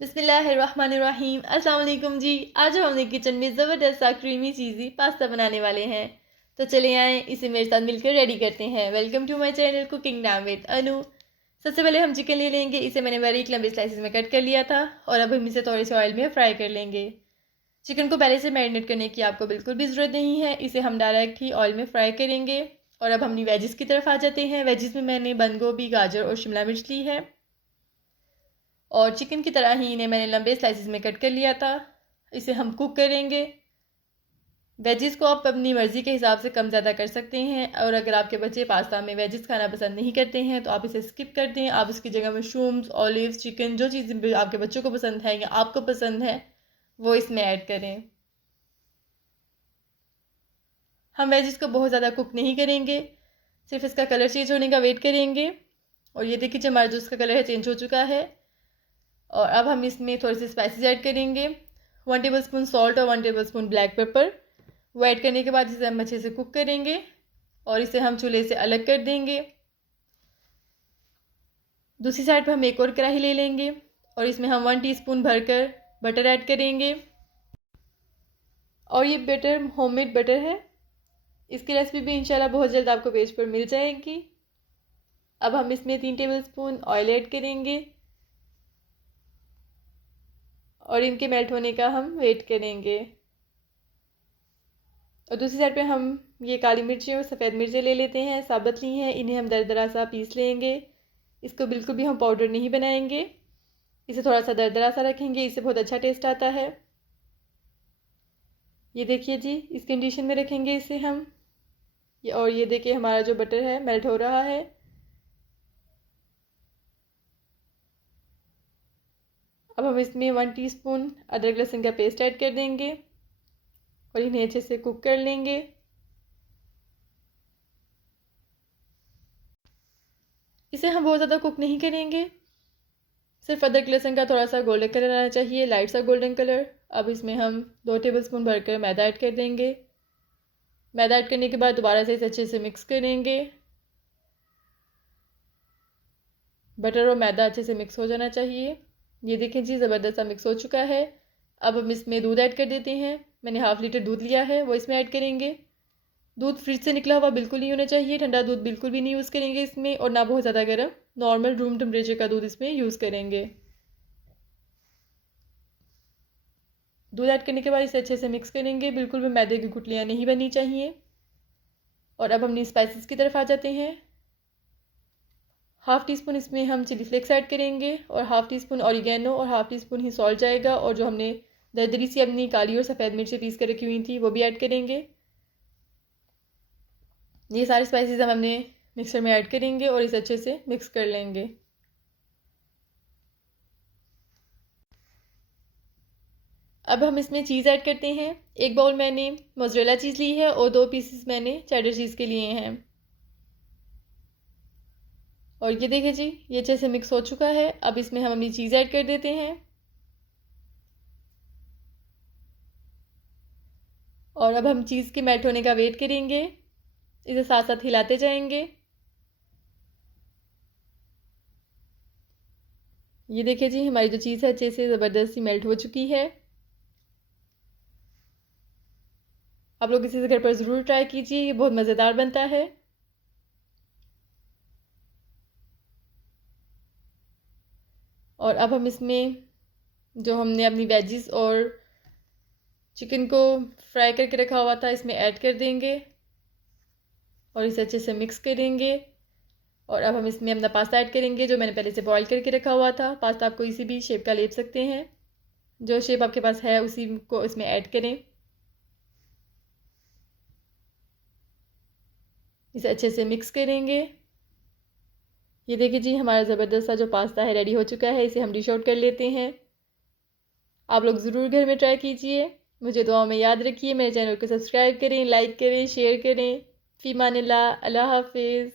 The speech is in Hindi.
बिस्मिल्लाहिर्रहमानिर्रहीम। अस्सलाम वालेकुम जी। आज हम अपने किचन में ज़बरदस्त सा क्रीमी चीज़ी पास्ता बनाने वाले हैं। तो चले आएँ इसे मेरे साथ मिलकर रेडी करते हैं। Welcome to my channel cooking नाम विद अनु। सबसे पहले हम चिकन ले लेंगे। इसे मैंने बारीक लंबे स्लाइसेस में कट कर लिया था और अब हम इसे थोड़े से ऑयल में फ्राई कर लेंगे। चिकन को पहले से मैरिनेट करने की आपको बिल्कुल भी ज़रूरत नहीं है। इसे हम डायरेक्ट ही ऑयल में फ्राई करेंगे। और अब हम वेजिस की तरफ आ जाते हैं। वेजिस में मैंने बंद गोभी, गाजर और शिमला मिर्च ली है और चिकन की तरह ही इन्हें मैंने लंबे स्लाइसेस में कट कर लिया था। इसे हम कुक करेंगे। वेजिस को आप अपनी मर्ज़ी के हिसाब से कम ज़्यादा कर सकते हैं और अगर आपके बच्चे पास्ता में वेजिस खाना पसंद नहीं करते हैं तो आप इसे स्किप कर दें। आप उसकी जगह मशरूम्स, ऑलिव्स, चिकन, जो चीज़ आपके बच्चों को पसंद है या आपको पसंद है वो इसमें ऐड करें। हम वेजिस को बहुत ज़्यादा कुक नहीं करेंगे, सिर्फ इसका कलर चेंज होने का वेट करेंगे। और ये देखिए हमारा जो इसका कलर है चेंज हो चुका है। और अब हम इसमें थोड़े से स्पाइसेस ऐड करेंगे। 1 टेबलस्पून सॉल्ट और 1 टेबलस्पून ब्लैक पेपर। वो ऐड करने के बाद इसे हम अच्छे से कुक करेंगे और इसे हम चूल्हे से अलग कर देंगे। दूसरी साइड पर हम एक और कढ़ाई ले लेंगे और इसमें हम 1 टीस्पून भरकर बटर ऐड करेंगे। और ये बटर होममेड बटर है। इसकी रेसिपी भी इंशाल्लाह बहुत जल्द आपको पेज पर मिल जाएगी। अब हम इसमें 3 टेबलस्पून ऑयल ऐड करेंगे और इनके मेल्ट होने का हम वेट करेंगे। और दूसरी साइड पे हम ये काली मिर्चें और सफ़ेद मिर्चें ले लेते हैं, साबुत ली हैं। इन्हें हम दरदरा सा पीस लेंगे। इसको बिल्कुल भी हम पाउडर नहीं बनाएंगे, इसे थोड़ा सा दरदरा सा रखेंगे, इससे बहुत अच्छा टेस्ट आता है। ये देखिए जी, इस कंडीशन में रखेंगे इसे हम। और ये देखिए हमारा जो बटर है मेल्ट हो रहा है। अब हम इसमें 1 टीस्पून अदरक लहसुन का पेस्ट ऐड कर देंगे और इन्हें अच्छे से कुक कर लेंगे। इसे हम बहुत ज़्यादा कुक नहीं करेंगे, सिर्फ अदरक लहसुन का थोड़ा सा गोल्डन कलर आना चाहिए, लाइट सा गोल्डन कलर। अब इसमें हम 2 टेबलस्पून भरकर मैदा ऐड कर देंगे। मैदा ऐड करने के बाद दोबारा से इसे अच्छे से मिक्स करेंगे। बटर और मैदा अच्छे से मिक्स हो जाना चाहिए। ये देखें जी, ज़बरदस्त सा मिक्स हो चुका है। अब हम इसमें दूध ऐड कर देते हैं। मैंने हाफ़ लीटर दूध लिया है, वो इसमें ऐड करेंगे। दूध फ्रिज से निकला हुआ बिल्कुल नहीं होना चाहिए, ठंडा दूध बिल्कुल भी नहीं यूज़ करेंगे इसमें और ना बहुत ज़्यादा गर्म, नॉर्मल रूम टेम्परेचर का दूध इसमें यूज़ करेंगे। दूध ऐड करने के बाद इसे अच्छे से मिक्स करेंगे, बिल्कुल भी मैदे की गुठलियाँ नहीं बननी चाहिए। और अब हम स्पाइसेस की तरफ आ जाते हैं। हाफ़ टी स्पून इसमें हम चिली फ्लेक्स ऐड करेंगे और हाफ़ टी स्पून ऑरिगेनो और हाफ़ टी स्पून ही सॉल्ट जाएगा। और जो हमने दरदरी सी अपनी काली और सफ़ेद मिर्ची पीस कर रखी हुई थी वो भी ऐड करेंगे। ये सारे स्पाइसेस हम अपने मिक्सर में ऐड करेंगे और इसे अच्छे से मिक्स कर लेंगे। अब हम इसमें चीज़ ऐड करते हैं। एक बाउल मैंने मोज़रेला चीज़ ली है और 2 पीसेस मैंने चेडर चीज़ के लिए हैं। और ये देखिए जी, ये अच्छे से मिक्स हो चुका है। अब इसमें हम अपनी चीज़ ऐड कर देते हैं और अब हम चीज़ के मेल्ट होने का वेट करेंगे, इसे साथ साथ हिलाते जाएंगे। ये देखिए जी, हमारी जो चीज़ है अच्छे से ज़बरदस्त सी मेल्ट हो चुकी है। आप लोग इसे घर पर ज़रूर ट्राई कीजिए, ये बहुत मज़ेदार बनता है। और अब हम इसमें जो हमने अपनी वेजिस और चिकन को फ्राई करके रखा हुआ था इसमें ऐड कर देंगे और इसे अच्छे से मिक्स करेंगे। और अब हम इसमें अपना पास्ता ऐड करेंगे जो मैंने पहले से बॉईल करके रखा हुआ था। पास्ता आप कोई सी भी शेप का ले सकते हैं, जो शेप आपके पास है उसी को इसमें ऐड करें। इसे अच्छे से मिक्स करेंगे। ये देखिए जी, हमारा ज़बरदस्त सा जो पास्ता है रेडी हो चुका है। इसे हम डिश आउट कर लेते हैं। आप लोग ज़रूर घर में ट्राई कीजिए। मुझे दुआओं में याद रखिए। मेरे चैनल को सब्सक्राइब करें, लाइक करें, शेयर करें। फ़ी मानिल्लाह, अल्लाह हाफिज़।